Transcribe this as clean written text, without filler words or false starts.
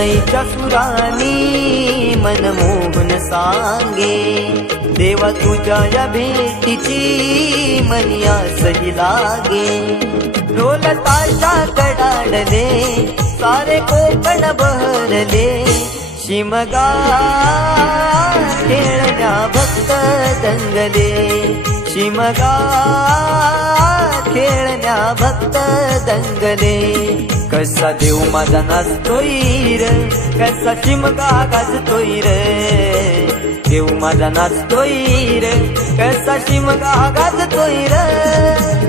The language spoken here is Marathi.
शनईच्या सुरानी मनमोहन सांगे, देवा तुझ्या या भेटीची मनी आसही लागे. ढोल ताशा कडाडले सारे कोकण बहरले, शिमगा खेळण्या भक्त दंगले, शिमगा खेळण्या भक्त दंगले. कसा देव माझा नाचतोय र, कसा शिमगा गाजतोय र, देव माझा नाचतोय र, कसा शिमगा गाजतोय र.